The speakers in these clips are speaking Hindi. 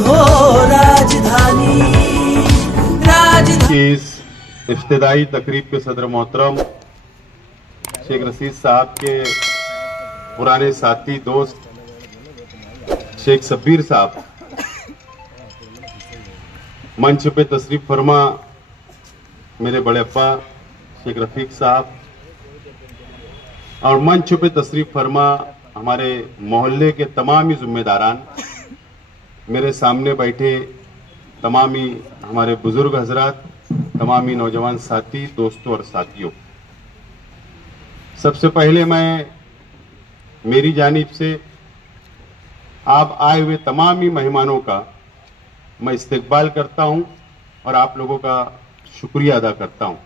हो राजधानी। इस इफ्तिदाई तकरीब के सदर मोहतरम शेख रशीद साहब के पुराने साथी दोस्त शेख शब्बीर साहब, मंच पे तशरीफ फरमा मेरे बड़े अब्बा शेख रफीक साहब, और मंच पे तशरीफ फरमा हमारे मोहल्ले के तमाम ही जिम्मेदारान, मेरे सामने बैठे तमाम ही हमारे बुजुर्ग हजरात, तमाम ही नौजवान साथी, दोस्तों और साथियों, सबसे पहले मैं मेरी जानिब से आप आए हुए तमाम ही मेहमानों का मैं इस्तकबाल करता हूं और आप लोगों का शुक्रिया अदा करता हूं।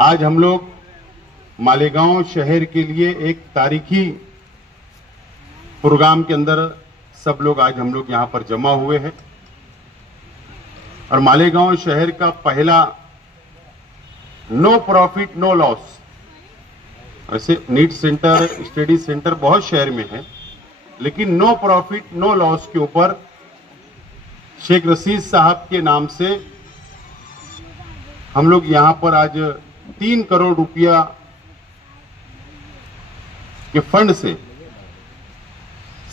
आज हम लोग मालेगांव शहर के लिए एक तारीखी प्रोग्राम के अंदर सब लोग आज हम लोग यहां पर जमा हुए हैं और मालेगांव शहर का पहला नो प्रॉफिट नो लॉस, ऐसे नीट सेंटर, स्टडी सेंटर बहुत शहर में है, लेकिन नो प्रॉफिट नो लॉस के ऊपर शेख रशीद साहब के नाम से हम लोग यहां पर आज 3 करोड़ रुपया के फंड से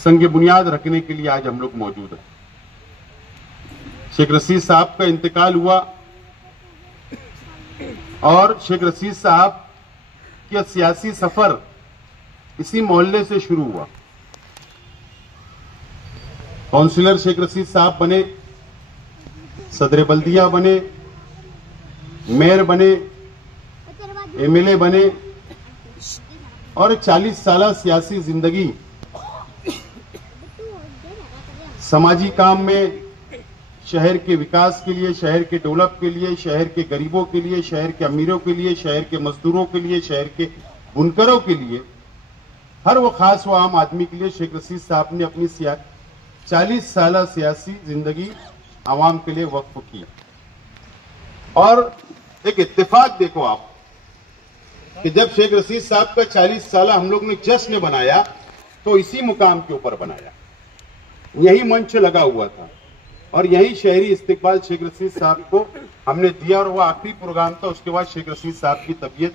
संग बुनियाद रखने के लिए आज हम लोग मौजूद हैं। शेख रशीद साहब का इंतकाल हुआ और शेख रशीद साहब का सियासी सफर इसी मोहल्ले से शुरू हुआ। काउंसिलर शेख रशीद साहब बने, सदर बल्दिया बने, मेयर बने, एमएलए बने और 40 साल सियासी जिंदगी समाजी काम में, शहर के विकास के लिए, शहर के डेवलप के लिए, शहर के गरीबों के लिए, शहर के अमीरों के लिए, शहर के मजदूरों के लिए, शहर के बुनकरों के लिए, हर वो खास वो आम आदमी के लिए शेख रशीद साहब ने अपनी 40 साल सियासी जिंदगी आवाम के लिए वक्फ की। और एक इत्तेफाक देखो आप कि जब शेख रशीद साहब का 40 साल हम लोग ने जश्न बनाया तो इसी मुकाम के ऊपर बनाया, यही मंच लगा हुआ था और यही शहरी इस्तकबाल शेख रशीद साहब को हमने दिया और वो आखिरी प्रोग्राम था। उसके बाद शेख रशीद साहब की तबीयत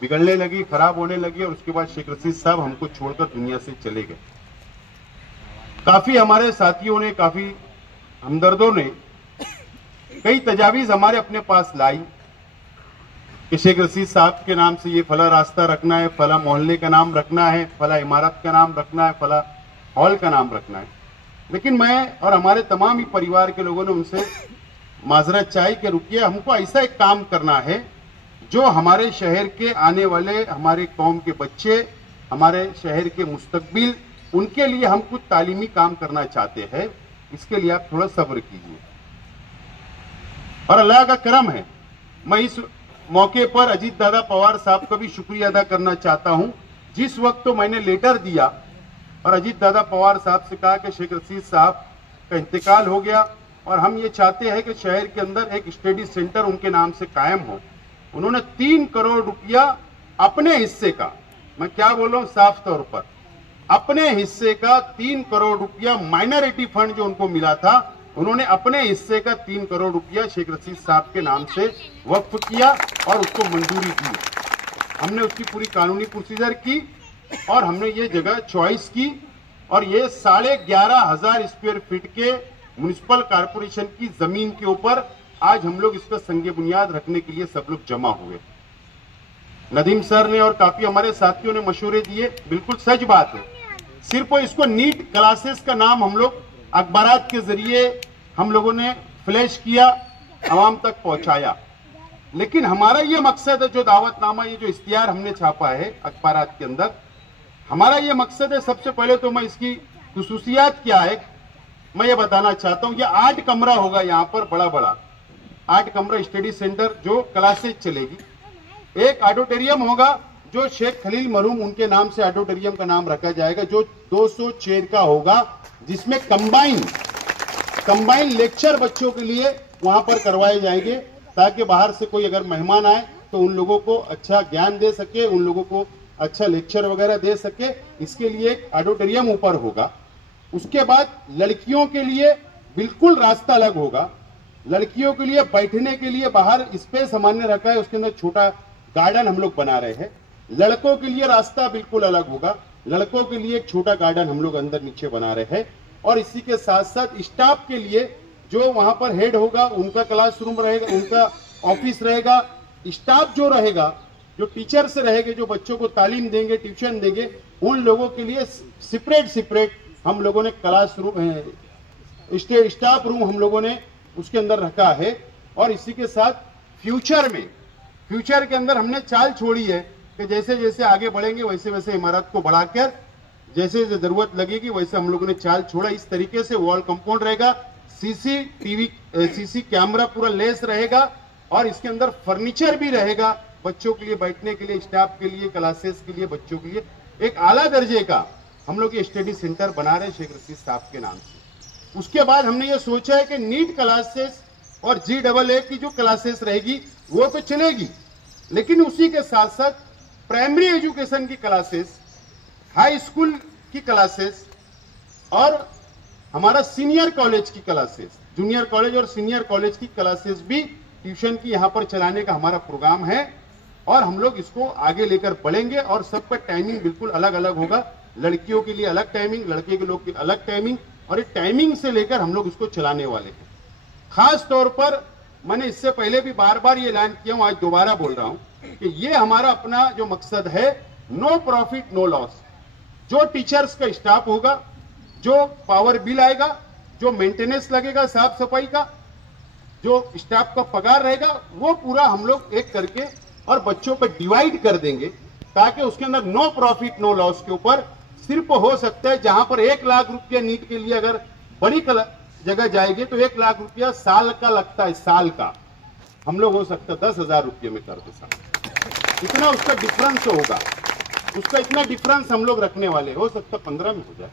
बिगड़ने लगी, खराब होने लगी और उसके बाद शेख रशीद साहब हमको छोड़कर दुनिया से चले गए। काफी हमारे साथियों ने, काफी हमदर्दों ने कई तजावीज हमारे अपने पास लाई कि शेख रशीद साहब के नाम से ये फला रास्ता रखना है, फला मोहल्ले का नाम रखना है, फला इमारत का नाम रखना है, फला हॉल का नाम रखना है। लेकिन मैं और हमारे तमाम ही परिवार के लोगों ने उनसे माजरत चाही कि रुकिए, हमको ऐसा एक काम करना है जो हमारे शहर के आने वाले, हमारे कौम के बच्चे, हमारे शहर के मुस्तकबिल, उनके लिए हम कुछ तालीमी काम करना चाहते हैं। इसके लिए आप थोड़ा सब्र कीजिए। और अल्लाह का करम है, मैं इस मौके पर अजीत दादा पवार साहब का भी शुक्रिया अदा करना चाहता हूं। जिस वक्त तो मैंने लेटर दिया और अजीत दादा पवार साहब से कहा कि शेख रशीद साहब का इंतकाल हो गया और हम ये चाहते हैं कि शहर के अंदर एक स्टडी सेंटर उनके नाम से कायम हो, उन्होंने 3 करोड़ रुपया अपने हिस्से का, मैं क्या बोल रहा हूं साफ तौर पर, अपने हिस्से का 3 करोड़ रुपया माइनॉरिटी फंड जो उनको मिला था, उन्होंने अपने हिस्से का 3 करोड़ रुपया शेख रशीद साहब के नाम से वक्फ किया और उसको मंजूरी दी। हमने उसकी पूरी कानूनी प्रोसीजर की और हमने ये जगह चॉइस की और ये 11,500 स्क्वायर फीट के म्युनिसिपल कॉर्पोरेशन की जमीन के ऊपर आज हम लोग इसका संगे बुनियाद रखने के लिए सब लोग जमा हुए। नदीम सर ने और काफी हमारे साथियों ने मशवरे दिए, बिल्कुल सच बात है। सिर्फ इसको नीट क्लासेस का नाम हम लोग अखबारात के जरिए हम लोगों ने फ्लैश किया, आवाम तक पहुंचाया, लेकिन हमारा ये मकसद है, जो दावतनामा, ये जो इश्तिहार हमने छापा है अखबारात के अंदर, हमारा ये मकसद है। सबसे पहले तो मैं इसकी खुसूसियात क्या है मैं ये बताना चाहता हूं। ये 8 कमरा होगा, यहाँ पर बड़ा बड़ा 8 कमरा स्टडी सेंटर जो क्लासेज चलेगी। एक ऑडिटोरियम होगा जो शेख खलील मरहूम उनके नाम से ऑडिटोरियम का नाम रखा जाएगा, जो 200 चेयर का होगा, जिसमें कंबाइन लेक्चर बच्चों के लिए वहां पर करवाए जाएंगे, ताकि बाहर से कोई अगर मेहमान आए तो उन लोगों को अच्छा ज्ञान दे सके, उन लोगों को अच्छा लेक्चर वगैरह दे सके। इसके लिए एक ऑडिटोरियम ऊपर होगा उसके बाद लड़कियों के लिए बिल्कुल रास्ता अलग होगा। लड़कियों के लिए बैठने के लिए बाहर स्पेस सामान्य रखा है, उसके अंदर छोटा गार्डन हम लोग बना रहे हैं। लड़कों के लिए रास्ता बिल्कुल अलग होगा, लड़कों के लिए एक छोटा गार्डन हम लोग अंदर नीचे बना रहे हैं। और इसी के साथ साथ स्टाफ के लिए जो वहां पर हेड होगा, उनका क्लासरूम रहेगा, उनका ऑफिस रहेगा। स्टाफ जो रहेगा, जो टीचर्स रहेंगे, जो बच्चों को तालीम देंगे, ट्यूशन देंगे, उन लोगों के लिए सेपरेट हम लोगों ने क्लासरूम, स्टाफ रूम हम लोगों ने उसके अंदर रखा है। और इसी के साथ फ्यूचर के अंदर हमने चाल छोड़ी है कि जैसे जैसे आगे बढ़ेंगे वैसे वैसे इमारत को बढ़ाकर जैसे जैसे जरूरत लगेगी वैसे हम लोगों ने चाल छोड़ा। इस तरीके से वॉल कंपाउंड रहेगा, सीसी कैमरा पूरा लेस रहेगा और इसके अंदर फर्नीचर भी रहेगा बच्चों के लिए बैठने के लिए, स्टाफ के लिए, क्लासेस के लिए, बच्चों के लिए। एक आला दर्जे का हम लोग ये स्टडी सेंटर बना रहे हैं शेख रशीद साहब के नाम से। उसके बाद हमने ये सोचा है कि नीट क्लासेस और GAA की जो क्लासेस रहेगी वो तो चलेगी, लेकिन उसी के साथ साथ प्राइमरी एजुकेशन की क्लासेस, हाई स्कूल की क्लासेस और हमारा सीनियर कॉलेज की क्लासेस, जूनियर कॉलेज और सीनियर कॉलेज की क्लासेस भी ट्यूशन की यहाँ पर चलाने का हमारा प्रोग्राम है। और हम लोग इसको आगे लेकर बढ़ेंगे और सबका टाइमिंग बिल्कुल अलग अलग होगा। लड़कियों के लिए अलग टाइमिंग, लड़के के लोग की अलग टाइमिंग, और इस टाइमिंग से लेकर हम लोग इसको चलाने वाले हैं। खास तौर पर मैंने इससे पहले भी बार बार ये ऐलान किया हूं, आज दोबारा बोल रहा हूं कि ये हमारा अपना जो मकसद है, नो प्रॉफिट नो लॉस। जो टीचर्स का स्टाफ होगा, जो पावर बिल आएगा, जो मेंटेनेंस लगेगा, साफ सफाई का जो स्टाफ का पगार रहेगा, वो पूरा हम लोग एक करके और बच्चों पर डिवाइड कर देंगे, ताकि उसके अंदर नो प्रॉफिट नो लॉस के ऊपर सिर्फ हो सकता है जहां पर 1 लाख रुपया नीट के लिए अगर बड़ी जगह जाएगी तो 1 लाख रुपया साल का लगता है, साल का। हम लोग हो सकता है 10,000 रुपये में कर दे साल, इतना उसका डिफरेंस होगा। उसका इतना डिफरेंस हम लोग रखने वाले, हो सकता 15 में हो जाए,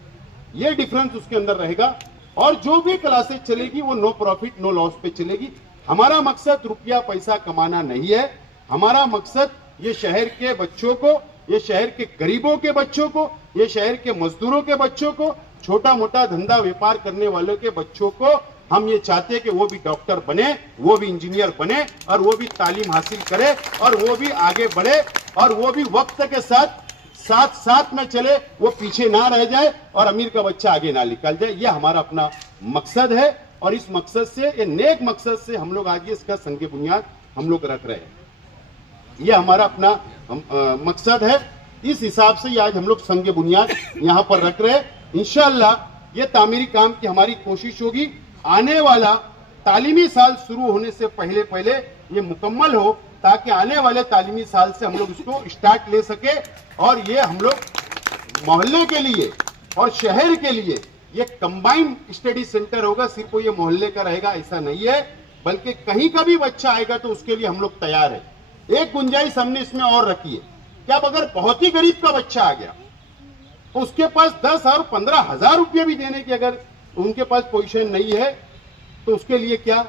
ये डिफरेंस उसके अंदर रहेगा। और जो भी क्लासेस चलेगी वो नो प्रॉफिट नो लॉस पे चलेगी। हमारा मकसद रुपया पैसा कमाना नहीं है, हमारा मकसद ये शहर के बच्चों को, ये शहर के गरीबों के बच्चों को, ये शहर के मजदूरों के बच्चों को, छोटा मोटा धंधा व्यापार करने वालों के बच्चों को हम ये चाहते हैं कि वो भी डॉक्टर बने, वो भी इंजीनियर बने और वो भी तालीम हासिल करे और वो भी आगे बढ़े और वो भी वक्त के साथ साथ में चले, वो पीछे ना रह जाए और अमीर का बच्चा आगे ना निकल जाए। ये हमारा अपना मकसद है और इस मकसद से, ये नेक मकसद से हम लोग आज इसका संग बुनियाद हम लोग रख रहे हैं। ये हमारा अपना मकसद है, इस हिसाब से आज हम लोग संग बुनियाद यहाँ पर रख रहे हैं। इंशाअल्लाह ये तामीरी काम की हमारी कोशिश होगी, आने वाला तालीमी साल शुरू होने से पहले ये मुकम्मल हो, ताकि आने वाले तालीमी साल से हम लोग इसको स्टार्ट ले सके। और ये हम लोग मोहल्ले के लिए और शहर के लिए ये कंबाइंड स्टडी सेंटर होगा। सिर्फ ये मोहल्ले का रहेगा ऐसा नहीं है, बल्कि कहीं का भी बच्चा आएगा तो उसके लिए हम लोग तैयार है। एक गुंजाइश हमने इसमें और रखी है कि अब अगर बहुत ही गरीब का बच्चा आ गया तो उसके पास 10 और 15,000 रुपये भी देने की अगर उनके पास पोजीशन नहीं है तो उसके लिए क्या,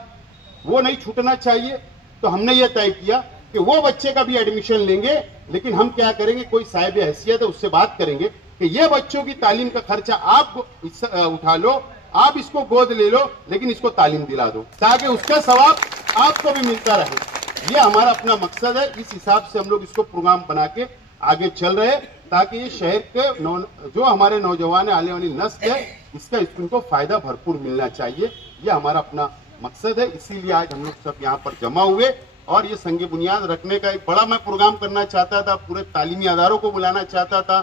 वो नहीं छूटना चाहिए। तो हमने ये तय किया कि वो बच्चे का भी एडमिशन लेंगे, लेकिन हम क्या करेंगे, कोई साहिब हैसियत है उससे बात करेंगे कि ये बच्चों की तालीम का खर्चा आप उठा लो, आप इसको गोद ले लो, लेकिन इसको तालीम दिला दो ताकि उसका सवाब आपको भी मिलता रहे। ये हमारा अपना मकसद है। इस हिसाब से हम लोग इसको प्रोग्राम बना के आगे चल रहे हैं, ताकि ये शहर के जो हमारे नौजवान आने वाली नस्ल है, इसका इनको फायदा भरपूर मिलना चाहिए। ये हमारा अपना मकसद है। इसीलिए आज हम लोग सब यहाँ पर जमा हुए और ये संग बुनियाद रखने का एक बड़ा मैं प्रोग्राम करना चाहता था। पूरे तालीमी अदारों को बुलाना चाहता था,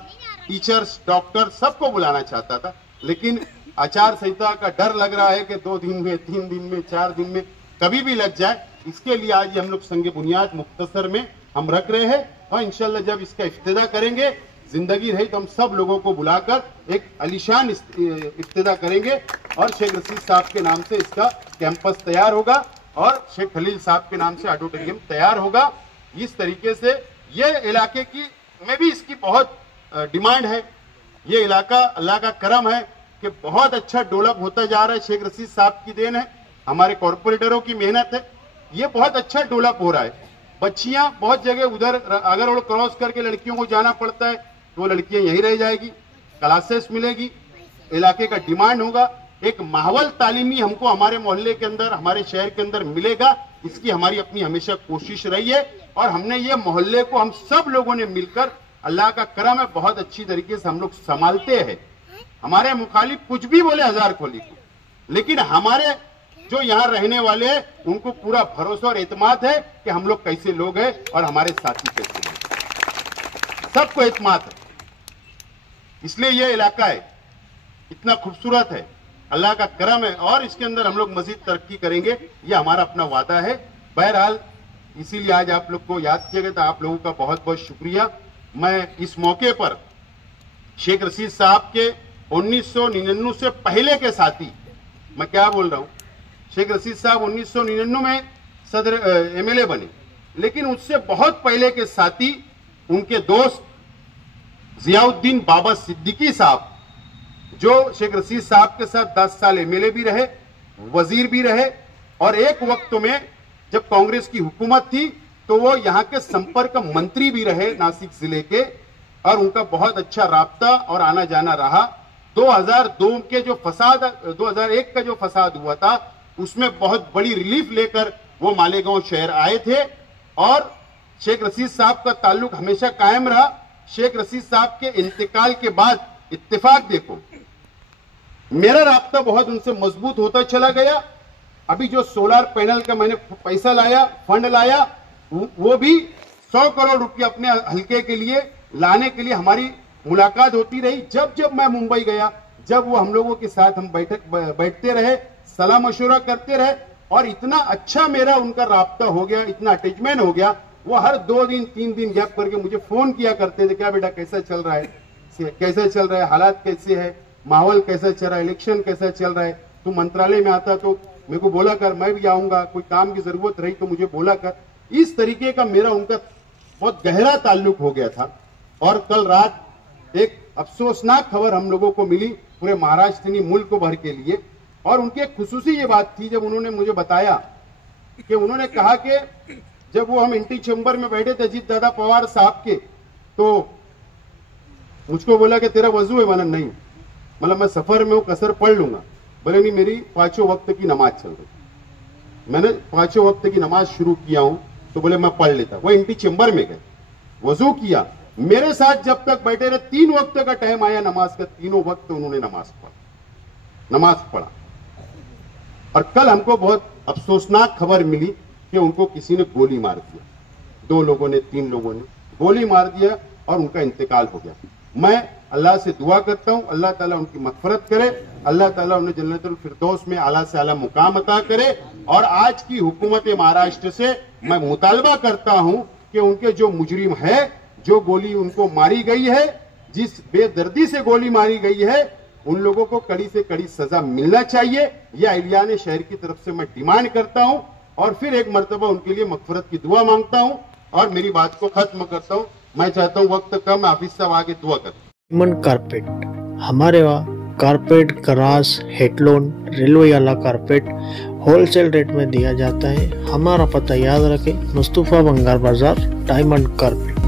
टीचर्स, डॉक्टर, सबको बुलाना चाहता था, लेकिन आचार संहिता का डर लग रहा है कि 2 दिन में, 3 दिन में, 4 दिन में कभी भी लग जाए। इसके लिए आज हम लोग संग बुनियाद मुख्तसर में हम रख रहे हैं और इंशाल्लाह जब इसका इफ्तिदा करेंगे, जिंदगी रही तो हम सब लोगों को बुलाकर एक आलीशान इफ्तिदा करेंगे और शेख रशीद साहब के नाम से इसका कैंपस तैयार होगा और शेख खलील साहब के नाम से ऑडिटोरियम तैयार होगा। इस तरीके से ये इलाके की में भी इसकी बहुत डिमांड है। ये इलाका अल्लाह का करम है कि बहुत अच्छा डेवलप होता जा रहा है। शेख रशीद साहब की देन है, हमारे कॉर्पोरेटरों की मेहनत है, ये बहुत अच्छा डेवलप हो रहा है। बच्चियां बहुत जगह उधर अगर वो क्रॉस करके लड़कियों को जाना पड़ता है तो वो लड़कियां यहीं रह जाएगी, क्लासेस मिलेगी, इलाके का डिमांड होगा, एक माहौल तालीमी हमको हमारे मोहल्ले के अंदर, हमारे शहर के अंदर मिलेगा, इसकी हमारी अपनी हमेशा कोशिश रही है। और हमने ये मोहल्ले को हम सब लोगों ने मिलकर, अल्लाह का करम है, बहुत अच्छी तरीके से हम लोग संभालते हैं। हमारे मुखालिफ कुछ भी बोले हजार खोली को, लेकिन हमारे जो यहाँ रहने वाले हैं उनको पूरा भरोसा और एतमाद है कि हम लोग कैसे लोग हैं और हमारे साथी कैसे लोग, सबको एतमाद है। इसलिए ये इलाका है इतना खूबसूरत है, अल्लाह का करम है और इसके अंदर हम लोग मजीद तरक्की करेंगे, ये हमारा अपना वादा है। बहरहाल इसीलिए आज आप लोग को याद किया गया था, आप लोगों का बहुत बहुत शुक्रिया। मैं इस मौके पर शेख रशीद साहब के 1999 से पहले के साथी, मैं क्या बोल रहा हूं, शेख रशीद साहब 1999 में सदर एमएलए बने, लेकिन उससे बहुत पहले के साथी उनके दोस्त जियाउद्दीन बाबा सिद्दीकी साहब, जो शेख रशीद साहब के साथ 10 साल एमएलए भी रहे, वजीर भी रहे, और एक वक्त में जब कांग्रेस की हुकूमत थी तो वो यहाँ के संपर्क मंत्री भी रहे नासिक जिले के, और उनका बहुत अच्छा राब्ता और आना जाना रहा। 2002 के जो फसाद, 2001 का जो फसाद हुआ था उसमें बहुत बड़ी रिलीफ लेकर वो मालेगांव शहर आए थे, और शेख रशीद साहब का ताल्लुक हमेशा कायम रहा। शेख रशीद साहब के इंतकाल के बाद इत्तेफाक देखो, मेरा राब्ता बहुत उनसे मजबूत होता चला गया। अभी जो सोलर पैनल का मैंने पैसा लाया, फंड लाया, वो भी 100 करोड़ रुपया अपने हल्के के लिए लाने के लिए हमारी मुलाकात होती रही। जब जब मैं मुंबई गया, जब वो हम लोगों के साथ हम बैठते रहे, सलाह मशवरा करते रहे, और इतना अच्छा मेरा उनका राब्ता हो गया, इतना अटैचमेंट हो गया। वो हर 2 दिन 3 दिन गैप करके मुझे फोन किया करते थे, क्या बेटा कैसा चल रहा है, कैसे चल रहा है, हालात कैसे है, माहौल कैसा चल रहा है, इलेक्शन कैसा चल रहा है, तू मंत्रालय में आता तो मेरे को बोला कर, मैं भी आऊंगा, कोई काम की जरूरत रही तो मुझे बोला कर। इस तरीके का मेरा उनका बहुत गहरा ताल्लुक हो गया था। और कल रात एक अफसोसनाक खबर हम लोगों को मिली पूरे महाराष्ट्र मुल्क भर के लिए, और उनकी एक खुसूसी ये बात थी, जब उन्होंने मुझे बताया कि उन्होंने कहा कि जब वो हम एंटी चेंबर में बैठे थे अजीत दादा पवार साहब के, तो मुझको बोला कि तेरा वजू है? माना नहीं, मतलब मैं सफर में हूं, कसर पढ़ लूंगा। बोले नहीं, मेरी 5 वक्त की नमाज चल रही, मैंने 5 वक्त की नमाज शुरू किया हूं, तो बोले मैं पढ़ लेता। वो एंटी चेंबर में गए, वजू किया, मेरे साथ जब तक बैठे रहे, 3 वक्त का टाइम आया नमाज का, तीनों वक्त उन्होंने नमाज पढ़ा। और कल हमको बहुत अफसोसनाक खबर मिली कि उनको किसी ने गोली मार दिया, 2 लोगों ने, 3 लोगों ने गोली मार दिया और उनका इंतकाल हो गया। मैं अल्लाह से दुआ करता हूं, अल्लाह ताला उनकी मग़फ़िरत करे, अल्लाह ताला उन्हें जन्नतुल फिरदौस में आला से आला मुकाम अता करे। और आज की हुकूमत महाराष्ट्र से मैं मुतालबा करता हूं कि उनके जो मुजरिम है, जो गोली उनको मारी गई है, जिस बेदर्दी से गोली मारी गई है, उन लोगों को कड़ी से कड़ी सजा मिलना चाहिए। यह अहलियाने शहर की तरफ से मैं डिमांड करता हूं, और फिर एक मर्तबा उनके लिए मग़फ़िरत की दुआ मांगता हूं और मेरी बात को खत्म करता हूं। मैं चाहता हूं वक्त कम, हाफिज साहब आगे दुआ करें। डायमंड कारपेट, हमारे वहाँ कारपेट, गरास, हेडलोन, रेलवे वाला कारपेट होलसेल रेट में दिया जाता है। हमारा पता याद रखें, मुस्तफ़ा बंगार बाजार, डायमंड कारपेट।